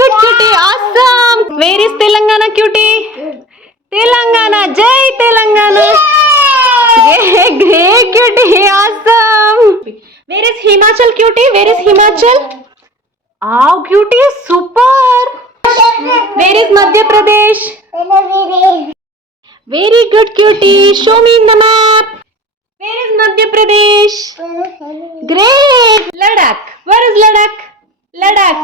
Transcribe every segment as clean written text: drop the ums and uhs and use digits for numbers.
good cutie. Awesome. Where is Telangana cutie? Telangana. Jai Telangana. Great cutie. Awesome. Where is Himachal cutie? Where is Himachal? Oh, cutie is super. Where is Madhya Pradesh? Very good cutie. Show me in the map. Where is Madhya Pradesh? Great. Ladakh. Where is Ladakh? Ladakh.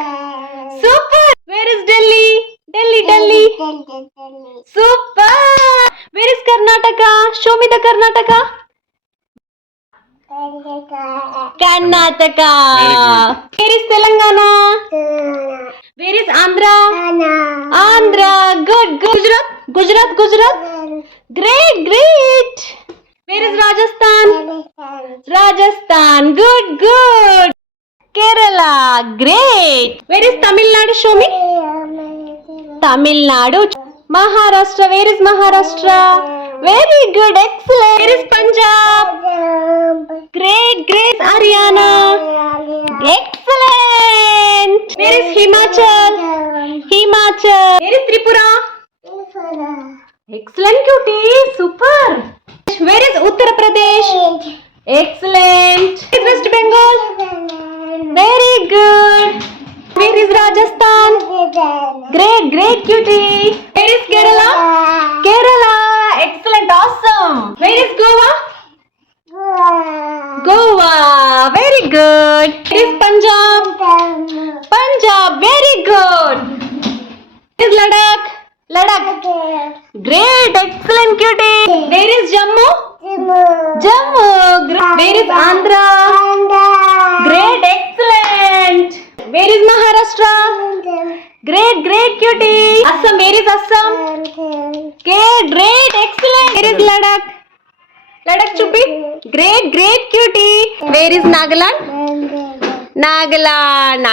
Super. Where is Delhi? Delhi. Super. Where is Karnataka? Show me the Karnataka. Karnataka. Where is Telangana? Where is Andhra? Andhra. Good. Gujarat. Great. Where is Rajasthan? Rajasthan. Good. Kerala. Great. Where is Tamil Nadu? Show me. Tamil Nadu. Maharashtra. Where is Maharashtra? Very good. Excellent. Where is Punjab? Great. Haryana. Excellent. Where is Himachal? Where is Tripura? Excellent cutie. Super. Where is Uttar Pradesh? Excellent. Where is West Bengal? Very good. Where is Rajasthan? Great cutie. Where is Kerala? Excellent. Awesome. Where is Goa. Very good. Where is Punjab. Very good. Where is Ladakh. Great. Excellent cutie. Where is Jammu. Where is Andhra? Great. Excellent. Where is Maharashtra? Great cutie. Assam. Where is Assam? Great. Excellent. Where is Ladakh? Chupi. Great cutie. Where is Nagaland?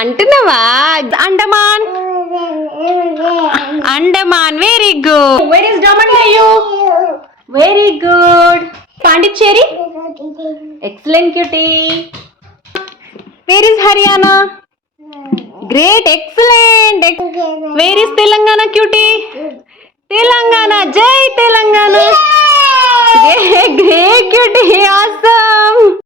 అంటున్నావా? Andaman. Very good. Where is Daman Diu? Very good. Pondicherry. Excellent cutie. Where is Haryana? Great. Excellent. Where is Telangana cutie? Telangana. Jai Telangana. Great cutie. Awesome.